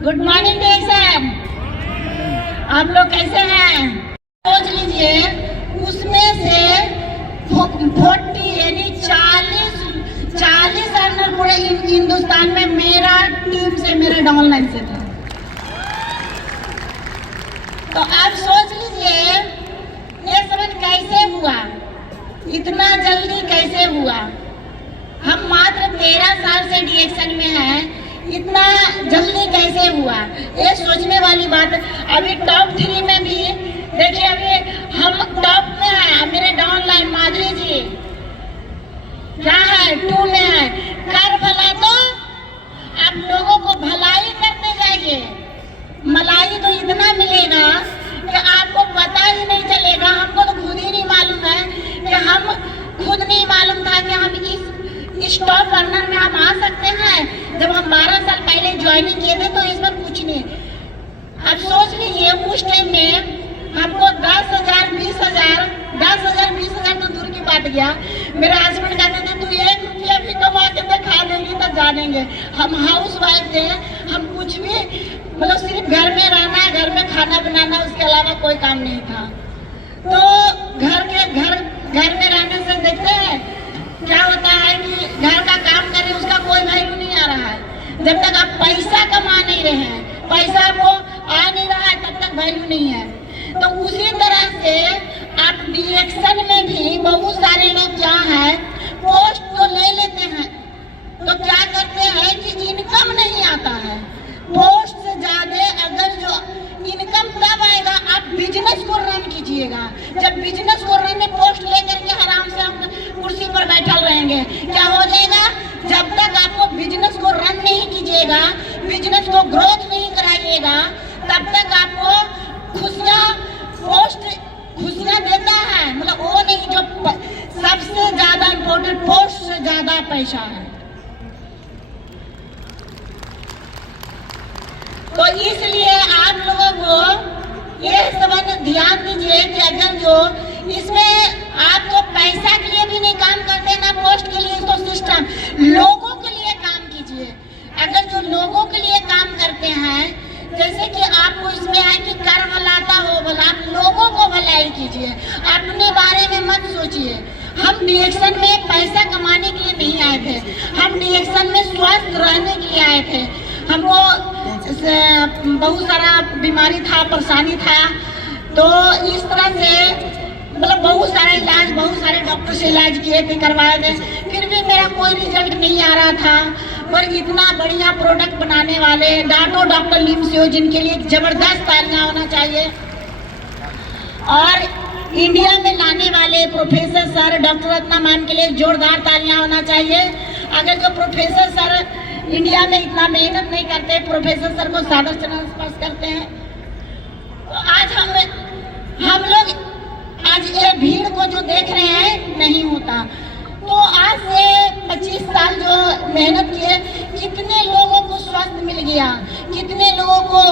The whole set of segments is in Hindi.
Good morning direction. आप लोग कैसे हैं? सोच लीजिए उसमें से 40 यानी 40 रनर पूरे हिंदुस्तान में मेरा टीम से, मेरे डाउनलाइन से थे। तो आप सोच लीजिए ये सब कैसे हुआ, इतना जल्दी कैसे हुआ। हम मात्र 13 साल से डिरेक्शन में हैं, इतना जल्दी कैसे हुआ ये सोचने वाली बात है। अभी टॉप 3 में भी देखिए, अभी हम टॉप में हैं, मेरे डाउनलाइन माधुरी जी क्या है 2 में है। कर भला तो आप लोगों को भलाई करने जाइए, मलाई तो इतना मिलेगा कि आपको पता ही नहीं चलेगा। हमको तो खुद ही नहीं मालूम है कि हम खुद नहीं मालूम था कि हम इस टॉप रनर में हम आ सकते हैं। जब हम 12 साल पहले ज्वाइनिंग किए थे तो इसमें कुछ नहीं। अब सोच लीजिए उस टाइम में हमको 10,000 20,000 तो दूर की बात गया। मेरे हस्बैंड कहते थे तू 1 रुपया भी कमा के दिखा देंगी तो जानेंगे। हम हाउस वाइफ थे, हम कुछ भी मतलब सिर्फ घर में रहना, घर में खाना बनाना, उसके अलावा कोई काम नहीं था। तो घर में रहने से देखते हैं क्या होता है कि घर का काम करें उसका कोई वैल्यू नहीं आ रहा है। जब तक आप पैसा कमा नहीं रहे हैं, पैसा आपको आ नहीं रहा है, तब तक वैल्यू नहीं है। तो उसी तरह से आप डिरेक्शन में भी बहुत सारे लोग क्या है पोस्ट तो ले लेते हैं, तो क्या करते हैं कि इनकम नहीं आता है। पोस्ट से ज्यादा अगर जो इनकम तब आएगा आप बिजनेस को रन कीजिएगा। जब बिजनेस को रन में पोस्ट लेकर के आराम से हम कुर्सी पर बैठल रहेंगे, क्या हो जाएगा? जब तक आपको बिजनेस को रन नहीं कीजिएगा, बिजनेस को ग्रोथ नहीं कराइएगा, तब तक आपको खुशियाँ देता है, मतलब वो नहीं जो सबसे ज्यादा इम्पोर्टेंट पोस्ट से ज्यादा पैसा है। तो इसलिए आप लोगों को ये सब ध्यान दीजिए कि अगर जो इसमें आप तो पैसा के लिए भी नहीं काम करते ना पोस्ट के लिए, तो सिस्टम लोगों के लिए काम कीजिए। अगर जो लोगों के लिए काम करते हैं, जैसे कि आपको इसमें है कि कर भलाता हो भला, आप लोगों को भलाई कीजिए, अपने बारे में मत सोचिए। हम डिरेक्शन में पैसा कमाने के लिए नहीं आए थे, हम डिरेक्शन में स्वस्थ रहने के लिए आए थे। हमको बहुत सारा बीमारी था, परेशानी था, तो इस तरह से मतलब बहुत सारे इलाज, बहुत सारे डॉक्टर से इलाज किए थे, करवाए थे, फिर भी मेरा कोई रिजल्ट नहीं आ रहा था। पर इतना बढ़िया प्रोडक्ट बनाने वाले डॉक्टर लिम्सियो, जिनके लिए जबरदस्त तालियां होना चाहिए, और इंडिया में लाने वाले professor sir doctor Ratna ma'am के लिए जोरदार तालियां होना चाहिए। अगर जो प्रोफेसर सर इंडिया में इतना मेहनत नहीं करते, प्रोफेसर सर को सादर चरण स्पर्श करते हैं, तो आज हम लोग आज ये भीड़ को जो देख रहे हैं नहीं होता। तो आज से 25 साल जो मेहनत किए, कितने लोगों को स्वास्थ्य मिल गया, कितने लोगों को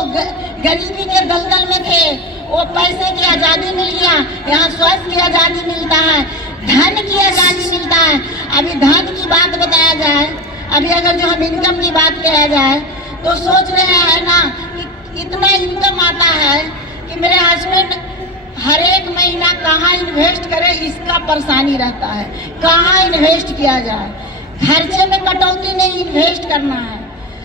गरीबी के दलदल में थे वो पैसे की आज़ादी मिल गया। यहाँ स्वास्थ्य की आज़ादी मिलता है, धन की आज़ादी मिलता है। अभी धन की बात बताया जाए, अभी अगर जो हम इनकम की बात किया जाए, तो सोच रहे हैं ना कि इतना इनकम आता है कि मेरे हस्बैंड हर एक महीना कहाँ इन्वेस्ट करें इसका परेशानी रहता है, कहाँ इन्वेस्ट किया जाए। खर्चे में कटौती नहीं, इन्वेस्ट करना है।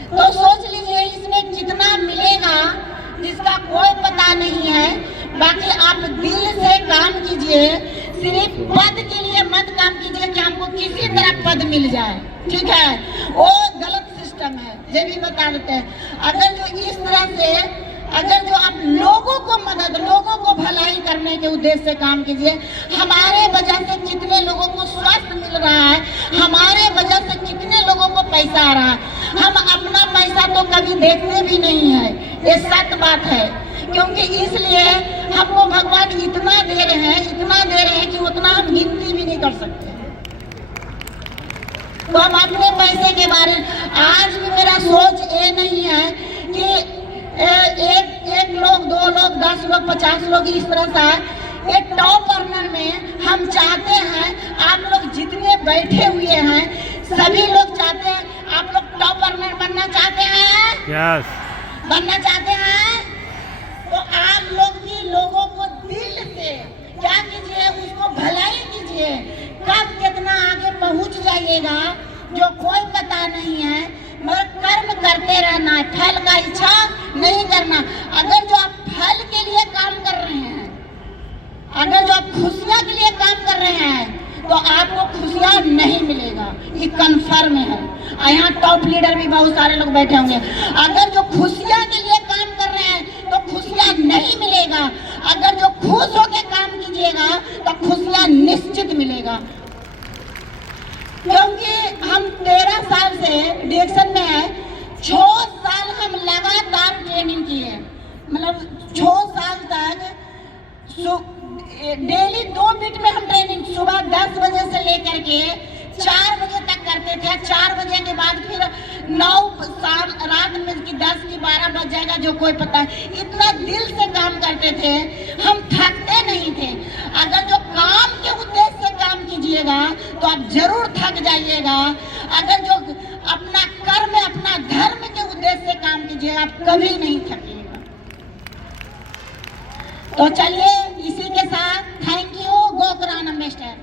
तो सोच लीजिए इसमें कितना मिलेगा जिसका कोई पता नहीं है। बाकी आप दिल से काम कीजिए, सिर्फ पद के लिए मत काम कीजिए कि हमको किसी तरह पद मिल जाए, ठीक है? वो गलत सिस्टम है, ये भी बता देते हैं। अगर जो इस तरह से अगर जो आप लोगों को मदद, लोगों को भलाई करने के उद्देश्य से काम कीजिए। हमारे वजह से कितने लोगों को स्वास्थ्य मिल रहा है, हमारे वजह से कितने लोगों को पैसा आ रहा है। हम अपना पैसा तो कभी देखते भी नहीं है, ये सत्य बात है। क्योंकि इसलिए हमको भगवान इतना दे रहे हैं कि उतना हम गिनती भी नहीं कर सकते। तो हम अपने पैसे के बारे में आज भी मेरा सोच ये नहीं है कि एक लोग, 2 लोग, 10 लोग, 50 लोग इस तरह से है। एक टॉप अर्नर में हम चाहते हैं आप लोग जितने बैठे हुए हैं सभी लोग चाहते हैं आप लोग टॉप अर्नर बनना चाहते हैं। यस। बनना चाहते हैं तो आप लोग भी लोगों को दिल से क्या कीजिए, उसको भलाई कीजिए। कब कितना आगे पहुंच जाइएगा जो कोई पता नहीं है, मगर कर्म करते रहना है, फल का इच्छा नहीं करना। अगर जो आप फल के लिए काम कर रहे हैं, अगर जो आप खुशियां के लिए काम कर रहे हैं, तो आपको खुशियां नहीं मिलेगा, ये कंफर्म है। यहाँ टॉप लीडर भी बहुत सारे लोग बैठे होंगे। अगर जो खुशियां के लिए काम कर रहे हैं तो खुशियां नहीं मिलेगा, अगर जो खुश होकर काम कीजिएगा तो खुशियां निश्चित मिलेगा। क्योंकि हम 13 साल से डिरेक्शन में है, 6 साल हम लगातार ट्रेनिंग किए, मतलब 6 साल तक डेली 2 मिनट में हम ट्रेनिंग सुबह 10 बजे से लेकर के 4 बजे तक करते थे। 4 बजे के बाद फिर 9 शाम रात में की 10 की 12 बज जाएगा, जो कोई पता है। इतना दिल से काम करते थे, हम थकते नहीं थे। अगर जो काम के उद्देश्य से काम कीजिएगा तो आप जरूर थक जाइएगा। अगर जो अपना कर्म, अपना धर्म के उद्देश्य से काम कीजिएगा, आप कभी नहीं थकिएगा। तो चलिए इसी के साथ thank you, go grand master.